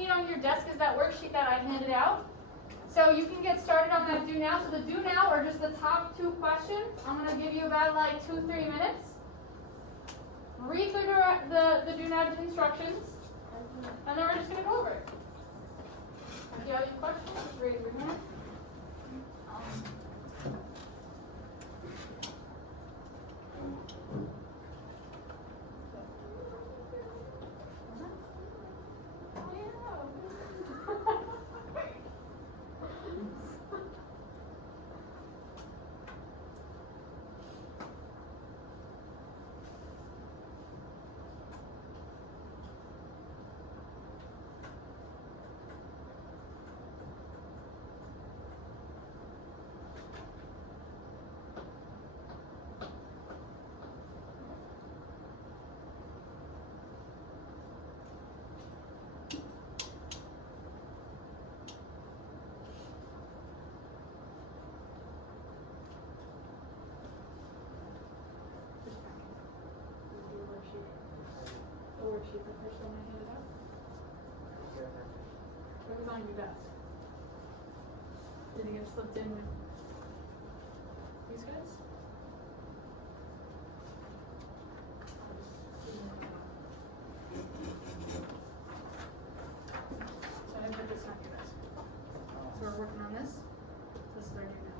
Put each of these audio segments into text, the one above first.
need on your desk is that worksheet that I handed out. So you can get started on that do now. So the do now are just the top 2 questions. I'm going to give you about like 2-3 minutes. Read through the do now instructions, and then we're just going to go over it. If you have any questions, just raise your hand. The worksheet, the first one I handed out. What was on your desk? Did it get slipped in with these guys? So I put this on your desk. So we're working on this. This is our do now.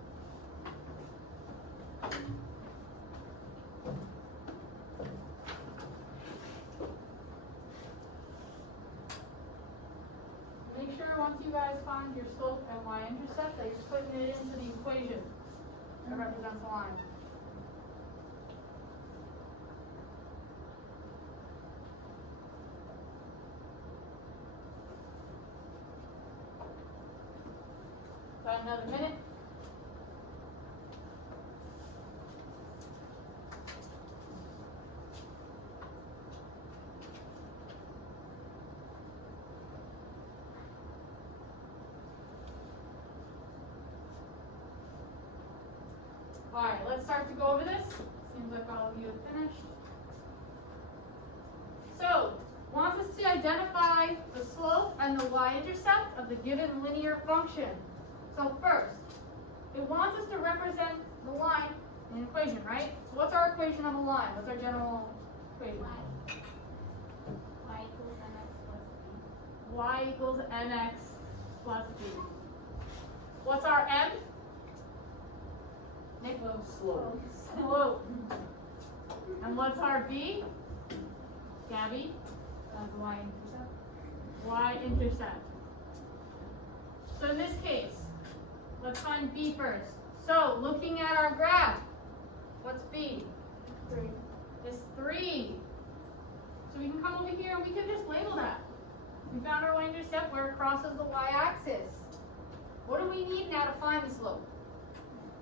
Make sure once you guys find your slope and y-intercept that you're putting it into the equation that represents the line. About another minute. Alright, let's start to go over this. Seems like all of you have finished. So, wants us to identify the slope and the y-intercept of the given linear function. So first, it wants us to represent the line in an equation, right? So what's our equation of a line? What's our general equation? Y equals mx plus b. Y equals mx plus b. What's our m? Nick? Slope. Slope. And what's our b? Gabby? The y-intercept. Y-intercept. So in this case, let's find b first. So looking at our graph, what's b? 3. It's 3. So we can come over here and we can just label that. We found our y-intercept where it crosses the y-axis. What do we need now to find the slope?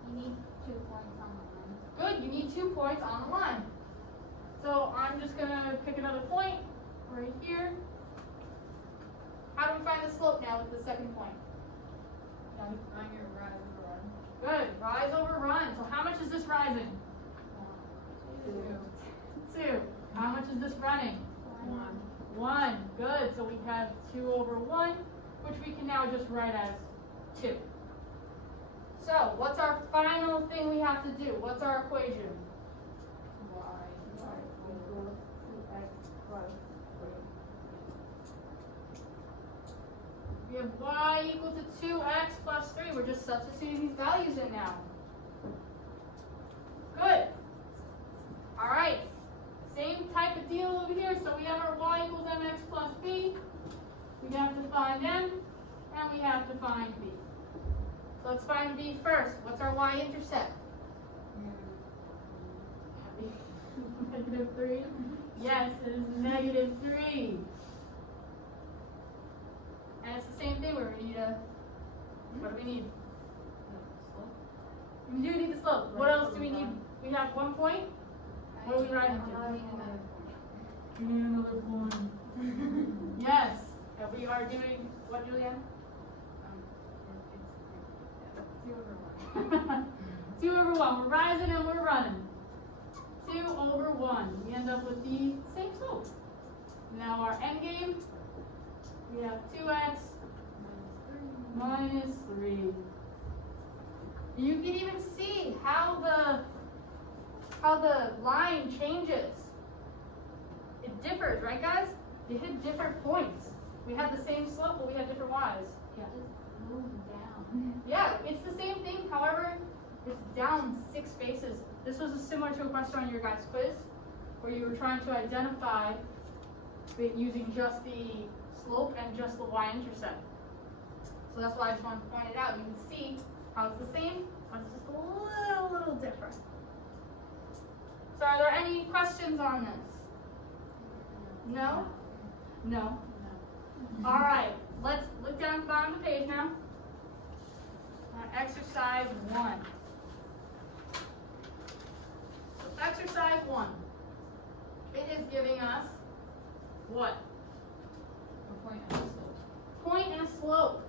You need 2 points on the line. Good, you need 2 points on the line. So I'm just going to pick another point right here. How do we find the slope now with the second point? On your rise over run. Good, rise over run. So how much is this rising? 2. How much is this running? 1. 1. Good, so we have 2 over 1, which we can now just write as 2. So what's our final thing we have to do? What's our equation? Y equals 2x plus 3. We have y equal to 2x plus 3. We're just substituting these values in now. Good. All right. Same type of deal over here. So we have our y equals mx plus b. We have to find m, and we have to find b. So let's find b first. What's our y-intercept? -3. Yes, it is -3. And it's the same thing where we need a, what do we need? We do need the slope. What else do we need? We have 1 point. What are we writing to? We need another point. Yes. And we are doing what, Julianne? 2 over 1. 2 over 1. We're rising and we're running. 2 over 1. We end up with the same slope. Now our end game We have 2x minus 3. You can even see how the line changes. It differs, right guys? They hit different points. We had the same slope, but we had different y's. Yeah, just move down. Yeah, it's the same thing, however, it's down 6 spaces. This was similar to a question on your guys' quiz, where you were trying to identify it using just the slope and just the y-intercept. So that's why I just wanted to point it out. You can see how it's the same, but it's just a little different. So are there any questions on this? No? No? All right, let's look down at the bottom of the page now. Exercise 1. So exercise 1. It is giving us what? A point and a slope. Point and a slope.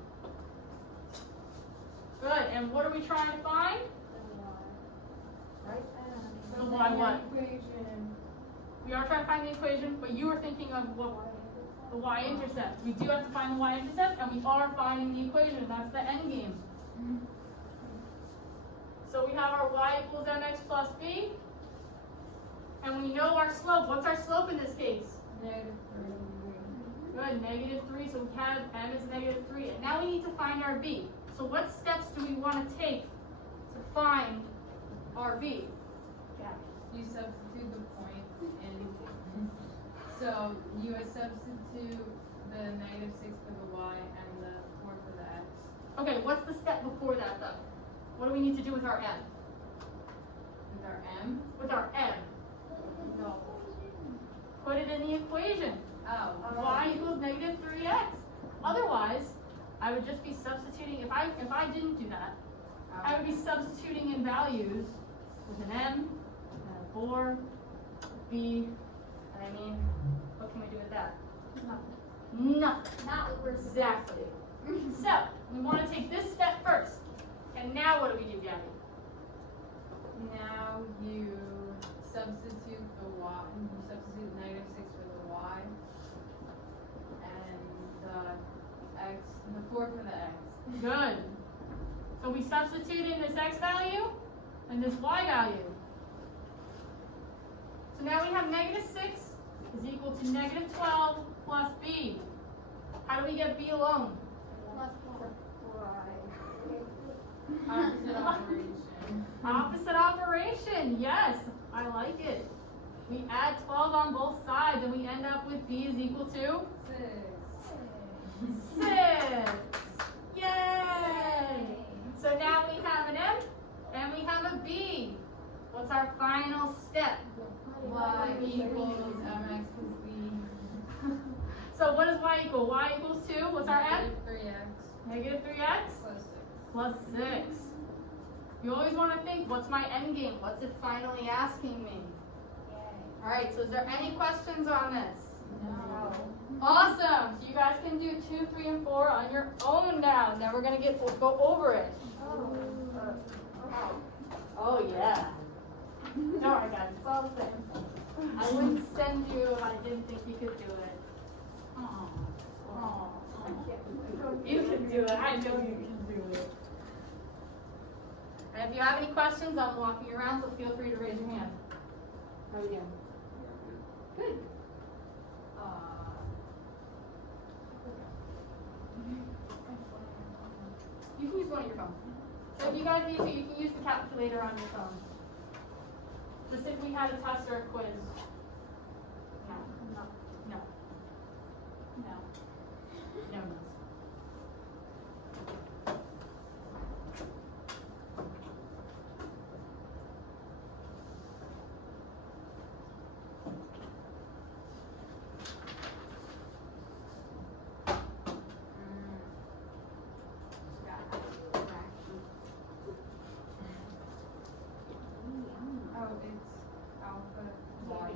Good, and what are we trying to find? Right? The y what? Equation. We are trying to find the equation, but you were thinking of what? The y-intercept. We do have to find the y-intercept, and we are finding the equation. That's the end game. So we have our y equals mx plus b, and we know our slope. What's our slope in this case? Negative 3. Good, -3. So we have m is -3. And now we need to find our b. So what steps do we want to take to find our b? Yeah. You substitute the point in. So you would substitute the -6 for the y and the 4 for the x. Okay, what's the step before that though? What do we need to do with our m? With our m. With our m? No. Put it in the equation. Oh. Y equals -3x. Otherwise, I would just be substituting, if I didn't do that, I would be substituting in values with an m, and a 4, b, and I mean, what can we do with that? Nothing. Not what we're Exactly. So, we want to take this step first. And now what do we do, Gabby? Now you substitute the y. You substitute -6 for the y, and the x, the 4 for the x. Good. So we substitute in this x value and this y value. So now we have -6 is equal to -12 plus b. How do we get b alone? Opposite operation. Opposite operation, yes, I like it. We add 12 on both sides and we end up with b is equal to 6. Yay! So now we have an m and we have a b. What's our final step? Y equals mx plus b. So what does y equal? Y equals 2. What's our m? -3x -3x plus 6. plus 6. You always want to think, what's my end game? What's it finally asking me? All right, so is there any questions on this? No. Awesome. So you guys can do 2, 3, and 4 on your own now. Now we're gonna go over it. Oh yeah. All right, guys. It's all the same. I wouldn't send you if I didn't think you could do it. Oh. You can do it. I know you can do it. And if you have any questions, I'm walking around, so feel free to raise your hand. How are you doing? Good. You can use one of your phones. So if you guys need to, you can use the calculator on your phone. Just if we had a test or a quiz. No. No. No. No. No. No. Oh, it's alpha y.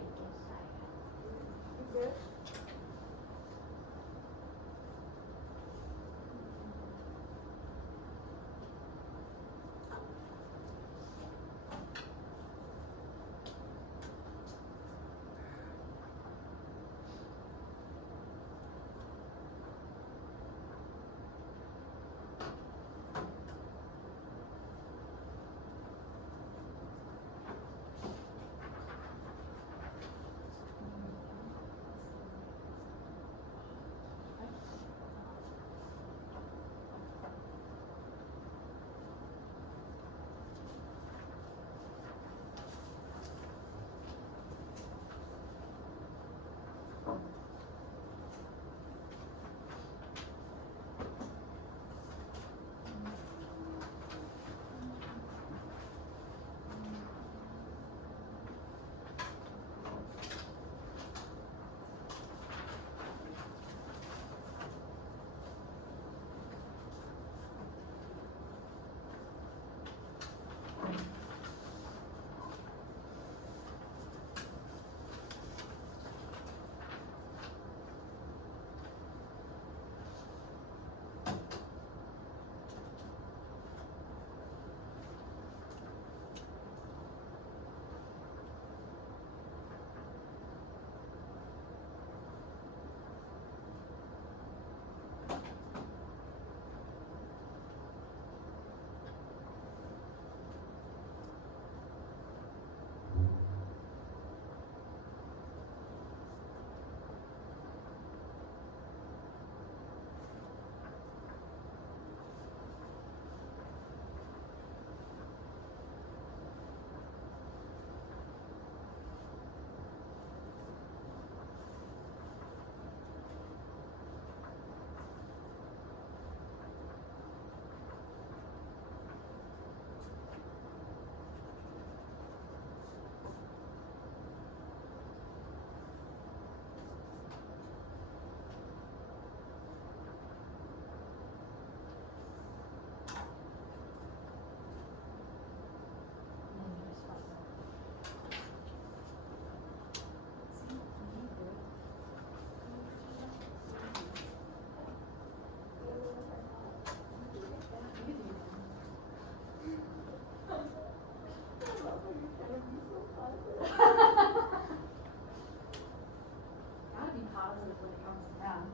Gotta be positive when it comes to math.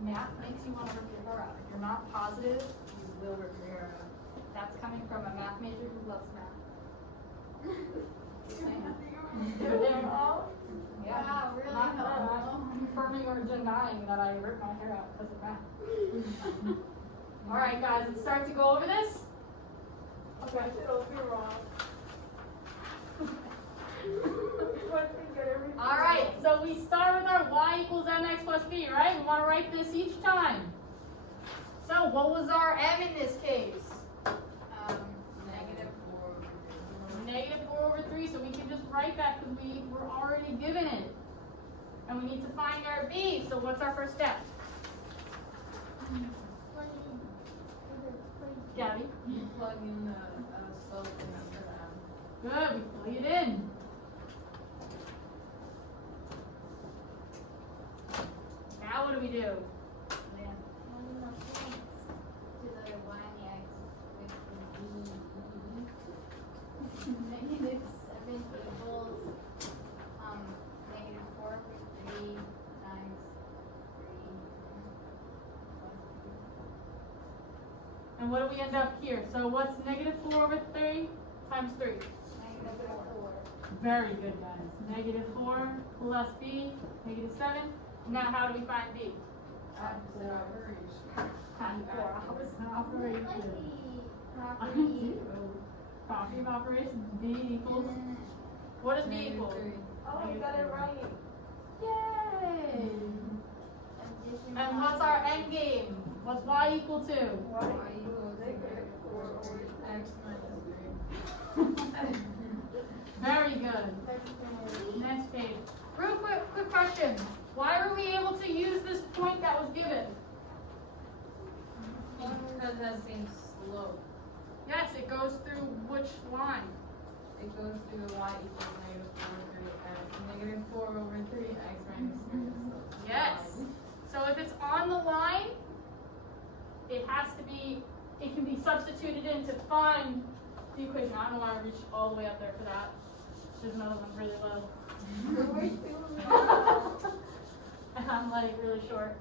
Math makes you want to rip your hair out. If you're not positive, you will rip your hair out. That's coming from a math major who loves math. Just saying. Yeah. Wow, really Not helpful. confirming or denying that I ripped my hair out because of math. All right, guys, let's start to go over this. Okay, it'll be wrong. All right, so we start with our y equals mx plus b, right? We want to write this each time. So what was our m in this case? Negative 4 over 3. Negative 4 over 3, so we can just write that because we were already given it. And we need to find our b, so what's our first step? Gabby? You plug in the slope and number m. Good, we plug it in. Now what do we do? To the y and the x with the negative 7 equals negative 4 over 3 times 3. And what do we end up here? So what's negative 4 over 3 times 3? Negative 4. Very good, guys. Negative 4 plus b, negative 7. Now how do we find b? Opposite operation. Opposite operation. Property. Property of operations, b equals, what does b equal? 3. Oh, you got it right. Yay! And what's our end game? What's y equal to? Y equals negative 4 over x minus 3. Very good. Next page. Real quick question. Why were we able to use this point that was given? Because it has the same slope. Yes, it goes through which line? It goes through the y equals negative 4 over 3x. Negative 4 over 3x minus 3 is the Yes. line. So if it's on the line, it can be substituted in to find the equation. I don't know why I reached all the way up there for that. There's another one really low. And I'm like really short.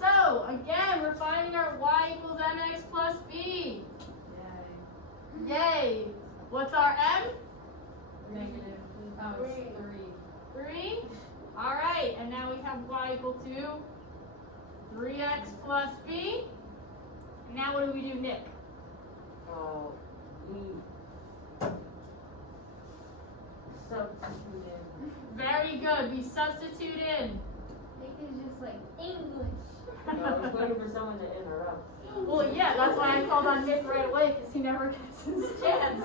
So again, we're finding our y equals mx plus b. Yay. Yay! What's our m? Negative. Oh, it's 3. 3. All right, and now we have y equal to 3x plus b. And now what do we do, Nick? We substitute in. Very good. We substitute in. Nick is just like English. I was waiting for someone to interrupt. Well, yeah, that's why I called on Nick right away because he never gets his chance.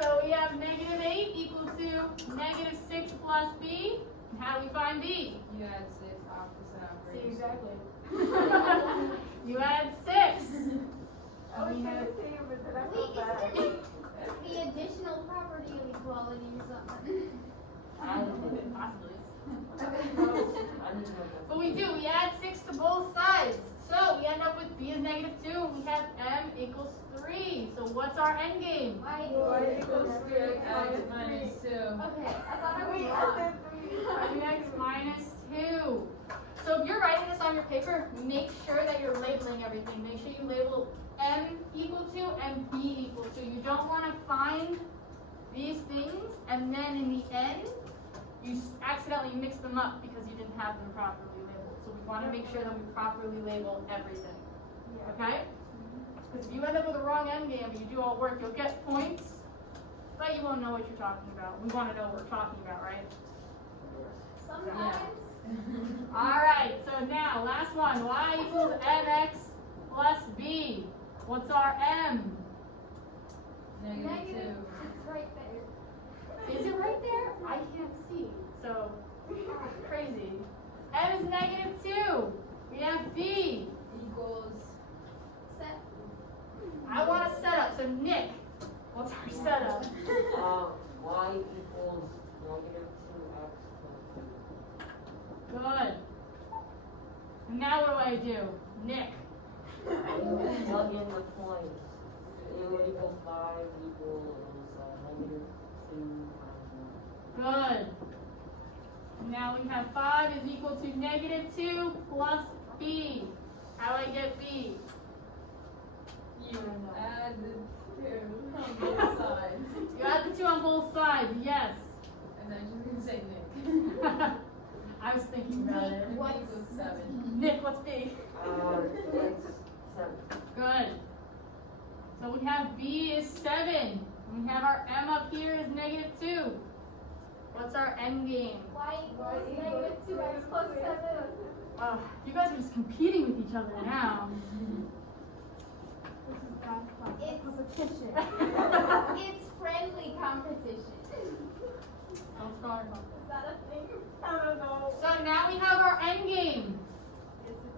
So we have negative 8 equal to negative 6 plus b. And how do we find b? You add 6 opposite See, operation. exactly. You add 6. I was gonna say it, but then I felt bad. The additional property of equality or something. Possibly. I didn't know that. But we do. We add 6 to both sides. So we end up with b is negative 2. And we have m equals 3. So what's our end game? Y Y equals 3x 3x minus 2. I Okay. thought I said 3x minus 2. So if you're writing this on your paper, make sure that you're labeling everything. Make sure you label m equal to and b equal to. You don't want to find these things and then in the end you accidentally mix them up because you didn't have them properly labeled. So we want to make sure that we properly label everything. Okay? Because if you end up with a wrong end game and you do all work, you'll get points, but you won't know what you're talking about. We want to know what we're talking about, right? Sometimes. Alright, so now last one. Y equals mx plus b. What's our m? Negative 2. It's right there. Is it right there? I can't see. So crazy. M is negative 2. We have b. Equals Set. I want a setup. So Nick, what's our setup? Y equals negative 2x plus 2. Good. And now what do? Nick. You plug in the points. A equals 5 equals negative 2 times 1. Good. Now we have 5 is equal to negative 2 plus b. How do I get b? You add the 2 on both sides. You add the 2 on both sides, yes. And then you can say Nick. I was thinking about it. And B equals 7. Nick, what's b? It's 7. Good. So we have b is 7. And we have our m up here is negative 2. What's our end game? Y equals negative 2x plus 7. Oh, you guys are just competing with each other now. It's competition. It's friendly competition. Don't start. Is that a thing? I don't know. So now we have our end game. Yes, it's a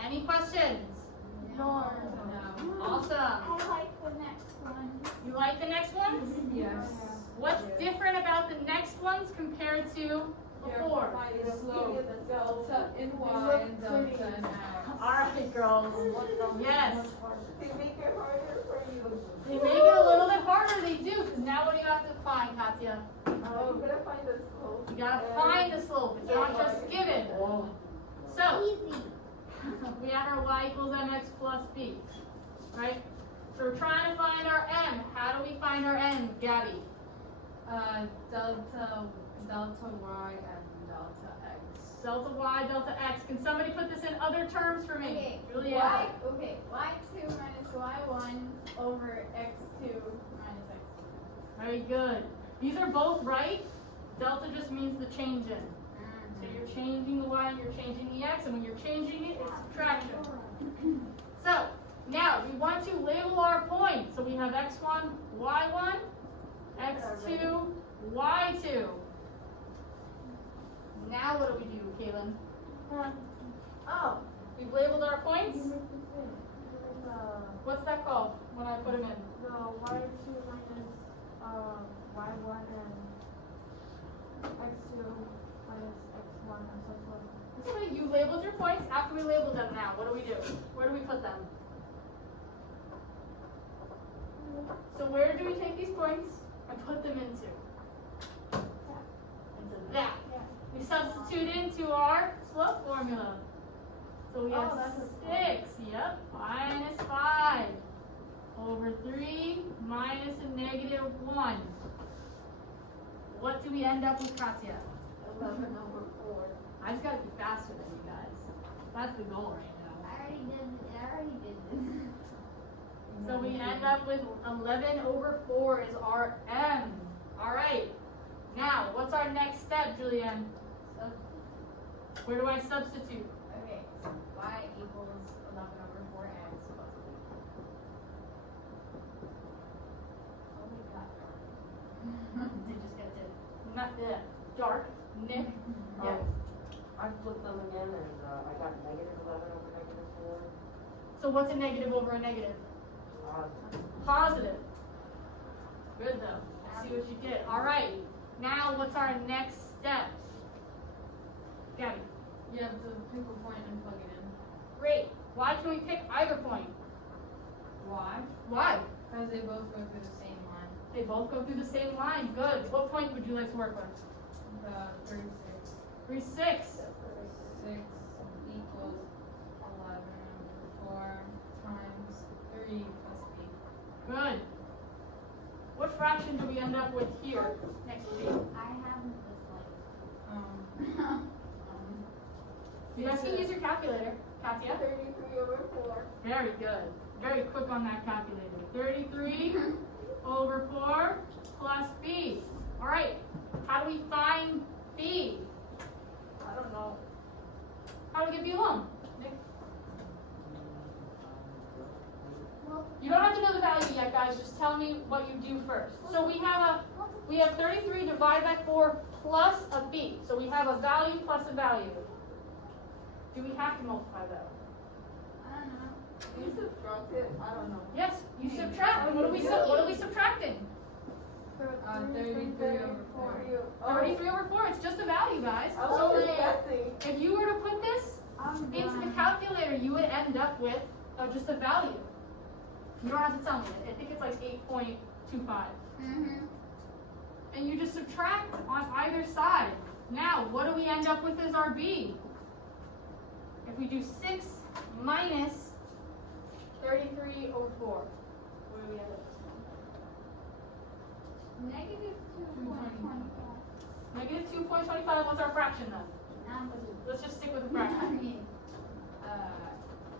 thing. Any questions? No. No. Awesome. I like the next one. You like the next ones? Yes. What's different about the next ones compared to before? The slope, delta in y and delta in x. Alright, girls. Yes. They make it harder for you. They make it a little bit harder, they do, because now what do you have to find, Katya? You gotta find the slope. You gotta find the slope, it's not just given. So, Easy. we have our y equals mx plus b, right? So we're trying to find our m. How do we find our m, Gabby? Delta y and delta x. Delta y, delta x. Can somebody put this in other terms for me? Okay, Juliet. y2 minus y1 over x2 minus x2. Very good. These are both right. Delta just means the change in. So you're changing the y and you're changing the x, and when you're changing it, it's subtraction. So, now we want to label our points. So we have x1, y1, x2, y2. Now what do we do, Kaylin? Oh, we've labeled our points? What's that called when I put them in? The y2 minus y1 and x2 minus x1 and so forth. Okay, you labeled your points. After we labeled them now, what do we do? Where do we put them? So where do we take these points and put them into? Into that. We substitute into our slope formula. So we have 6, yep, minus 5 over 3 minus a negative 1. What do we end up with, Katya? 11 over 4. I just gotta be faster than you guys. That's the goal right now. I already did this. So we end up with 11 over 4 is our m. Alright. Now, what's our next step, Julianne? Where do I substitute? Okay, y equals 11 over 4x plus 3. Oh my god. They just got dark. Nick. Yes. I flipped them again and I got negative 11 over negative 4. So what's a negative over a negative? Positive. Good though. I see what you did. Alright. Now what's our next step? Gabby. You have to pick a point and plug it in. Great. Why can we pick either point? Why? Why? Because they both go through the same line. They both go through the same line. Good. What point would you like to work with? The 36. 3, 6. 6 equals 11 over 4 times 3 plus b. Good. What fraction do we end up with here next to b? I haven't this like. You guys can use your calculator. Katya? 33 over 4. Very good. Very quick on that calculator. 33 over 4 plus b. All right. How do we find b? I don't know. How do we get b alone? Nick? Well, You don't have to know the value yet, guys. Just tell me what you do first. So we have 33 divided by 4 plus a b. So we have a value plus a value. Do we have to multiply though? I don't know. You subtract it? I don't know. Yes, you subtract. What are we subtracting? 33 over 4. 33 over 4. It's just a value, guys. I So was just guessing. if you were to put this into the calculator, you would end up with just a value. You don't have to tell me. I think it's like 8.25. Mm-hmm. And you just subtract on either side. Now, what do we end up with as our B? If we do 6 minus 33 over 4, what do we end up with? Negative 2.25. Negative 2.25, what's our fraction then? Let's just stick with the I fraction. mean,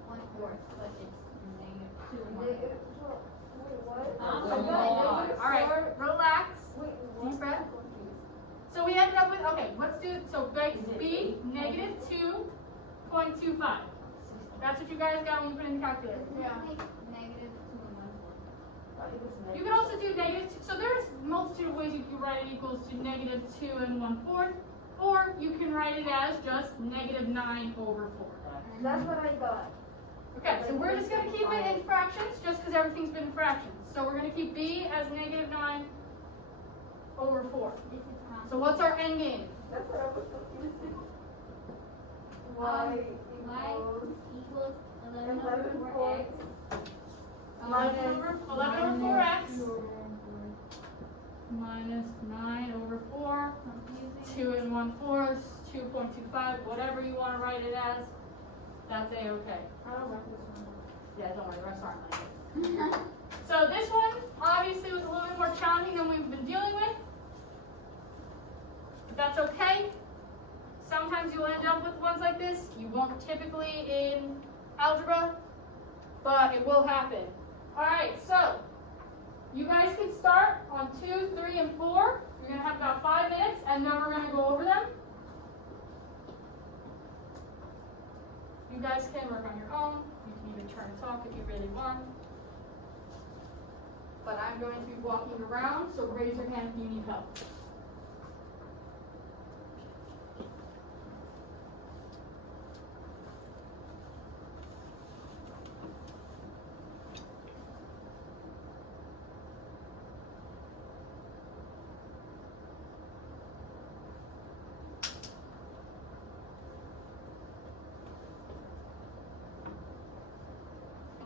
1/4, but it's negative 2 and 1. Negative 12. Wait, what? All right, relax. Wait, Deep breath. So we ended up with, okay, let's do, so B, negative 2.25. That's what you guys got when you put in the calculator. Yeah. Negative 2 and 1/4. You can also do negative 2, so there's a multitude of ways you can write it equals to negative 2 and 1/4, or you can write it as just negative 9 over 4. That's what I got. Okay, so we're just going to keep it in fractions just because everything's been in fractions. So we're going to keep B as negative 9 over 4. So what's our end game? That's what I was confused with. Y equals 11 over 4x. 11 over 4x minus 9 over 4. 2 and 1/4, 2.25, whatever you want to write it as. That's A-okay. I don't like this one. Yeah, don't worry, the rest aren't like it. So this one obviously was a little bit more challenging than we've been dealing with. But that's okay. Sometimes you'll end up with ones like this. You won't typically in algebra, but it will happen. Alright, so you guys can start on 2, 3, and 4. You're going to have about 5 minutes, and then we're going to go over them. You guys can work on your own. You can even turn and talk if you really want. But I'm going to be walking around, so raise your hand if you need help.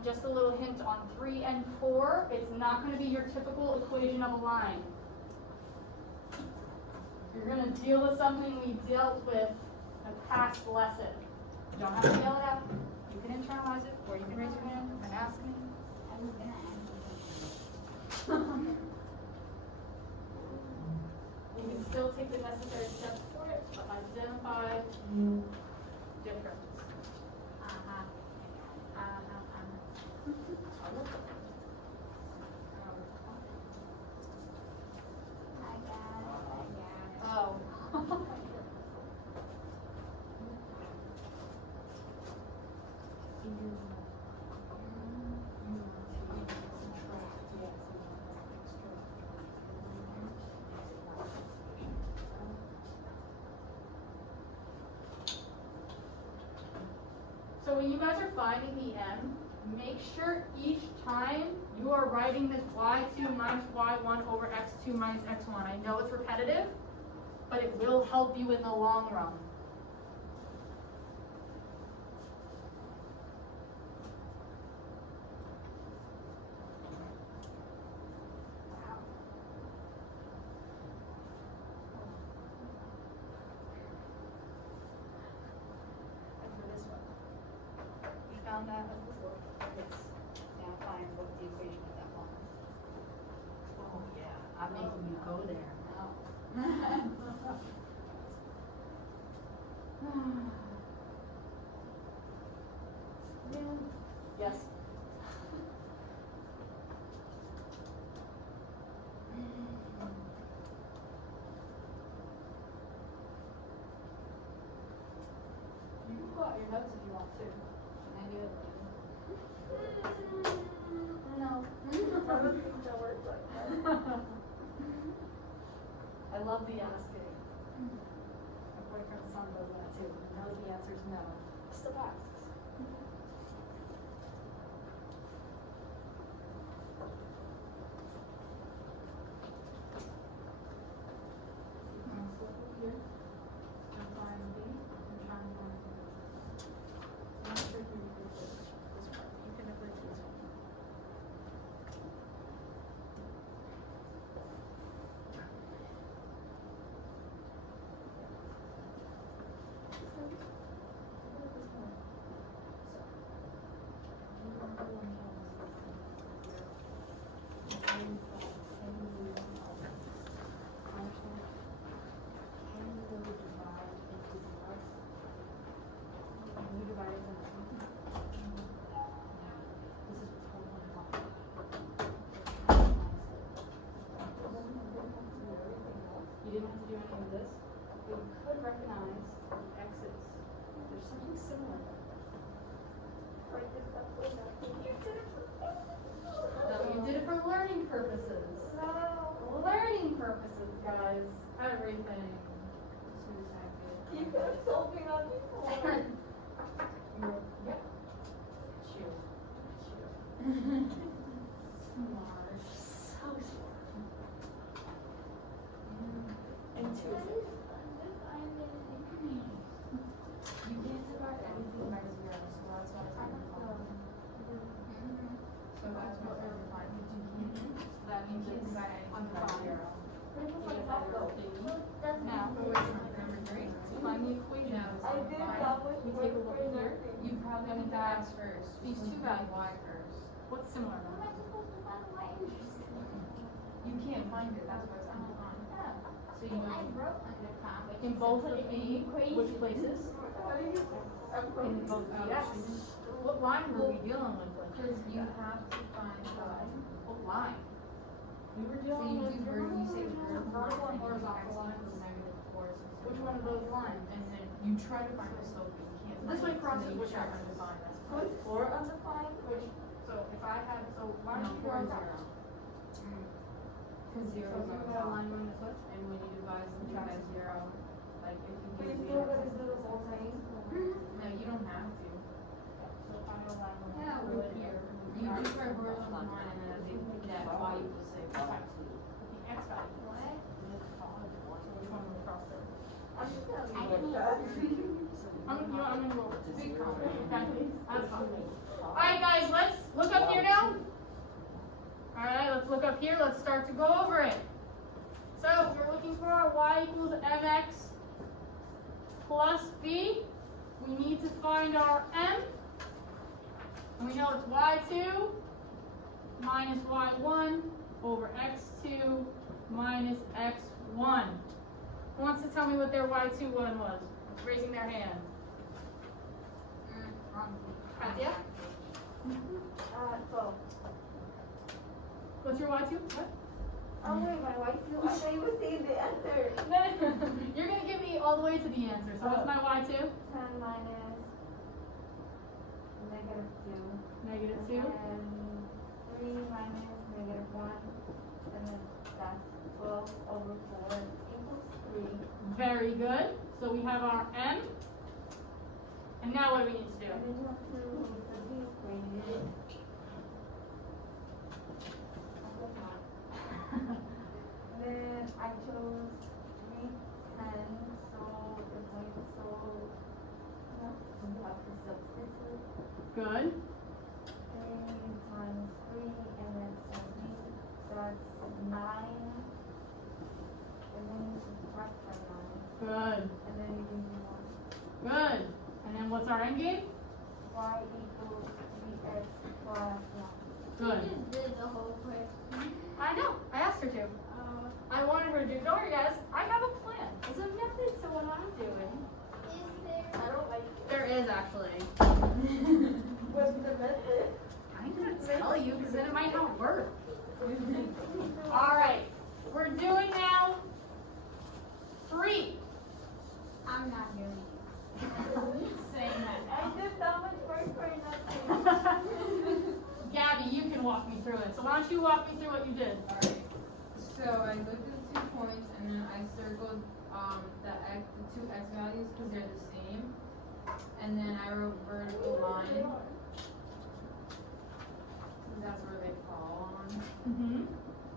Just a little hint on 3 and 4, it's not going to be your typical equation of a line. You're going to deal with something we dealt with in a past lesson. You don't have to yell it out. You can internalize it, or you can raise your hand and ask me. I was gonna You can still take the necessary steps for it, but identify difference. Oh. So when you guys are finding the m, make sure each time you are writing this y2 minus y1 over x2 minus x1. I know it's repetitive, but it will help you in the long run. And for this one, you found that as before. It's now find what the equation of that one. Oh, yeah, I'm making you go there. Yes. You can pull out your notes if you want to. Can I do it? No. I don't think that works like that. I love the asking. My boyfriend's son does that too. He knows the answer is no. Still asks. Here. And find B and try and find B. I'm not sure if you read this part. You can never do this one. guys. Everything. You could have told me that before. Yep. Smart. So smart. Intuitive. You can't divide everything by zero, so that's why it's undefined. So that's what we're defining. You can't. That means You can't it's divide anything by undefined. zero. Now, So which one? Number three? find the equation. No, it's I not did defined. that much You work take a look for here. nothing. You probably have to do x first. These two because you values. y first. What's similar How am now? I supposed to find the right You can't find it, that's why it's undefined. So you I know. wrote undefined, but In both of the, which places? In both Oh, yes. What line were we dealing with? Because you have to find What line? We were so dealing you with. do vertical, you say vertical vertical and line, horizontal line. and you do -4, so it's Which one of those lines? And then you try to find the slope, but you can't. This find one it, so crosses then you which try to axis? define that. So it's 4 undefined? Which, so if I had, so why No, don't you 4 draw is that? 0. Because 0 So is if on you had a top. line going this way? And when you divide something by 0, like if you But do you the still gotta do the whole thing? no, you don't have to. So if I had a line going Yeah, this we're way. here. You just write horizontal line and then that y equals 6. Okay. The x value. what? So which one would cross there? I'm just gonna I leave didn't it at that. I'm gonna go over to Big big comment. Okay, that's fine. Alright guys, let's look up here now. Alright, let's look up here, let's start to go over it. So, we're looking for our y equals mx plus b. We need to find our m. And we know it's y2 minus y1 over x2 minus x1. Who wants to tell me what their y2 one was? Raising their hand. Katia? 12. What's your y2? What? Oh wait, my wife too. I thought you were saying the answer. You're gonna give me all the way to the answer. So what's my y2? 10 minus -2. Negative And 2. then 3 minus -1. And then that's 12 over 4 equals 3. Very good. So we have our m. And now what do we need to do? And then you have to put the equation. Then I chose 3 10, so it's like so you have to substitute Good. 3 times 3 and then 7, that's 9. And then you subtract by 9. Good. And then you give me 1. Good. And then what's our end game? Y equals 3x plus 1. Good. You just did the whole question. I know. I asked her to. I wanted her to do. Don't worry, guys. I have a plan. There's a method to what I'm doing. Is there? I don't like it. There is actually. What's the method? I'm gonna tell you because then it might not work. All right. We're doing now 3. I'm not doing it. Saying that I now. did that much work for nothing. Gabby, you can walk me through it. So why don't you walk me through what you did? Alright. So I looked at the 2 points and then I circled the two x values because they're the same. And then I wrote vertical line. Because that's where they fall on. Mm-hmm.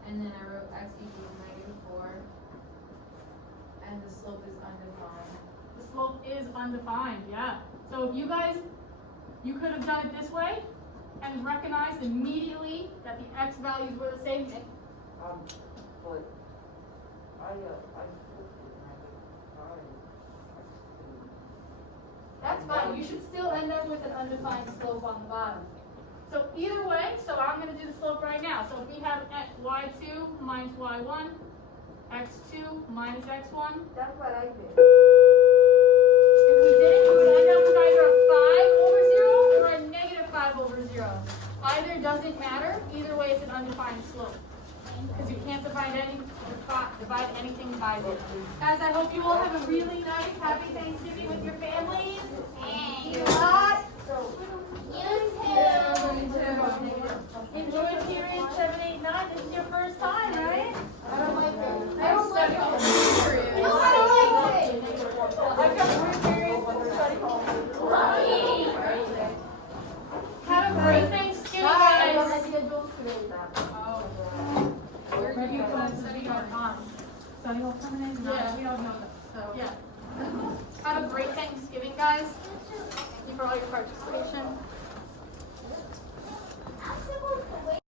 And then I wrote x equals -4. And the slope is undefined. The slope is undefined, yeah. So if you guys, you could have done it this way and recognized immediately that the x values were the same. But I flipped it and I tried. That's fine, you should still end up with an undefined slope on the bottom. So either way, so I'm gonna do the slope right now. So if we have y2 minus y1, x2 minus x1, That's what I did. if we did it, we would end up with either a 5 over 0 or a negative 5 over 0. Either doesn't matter, either way it's an undefined slope. Because you can't divide anything by 0. Guys, I hope you all have a really nice, happy Thanksgiving with your families. Thank Eat a lot. You too. Enjoy period 7, 8, 9. This is your first time, right? I don't like it. I don't like it. study.com. Study hall coming in? Yeah. We don't know that, so. Yeah. Have a great Thanksgiving, guys. Thank you for all your participation.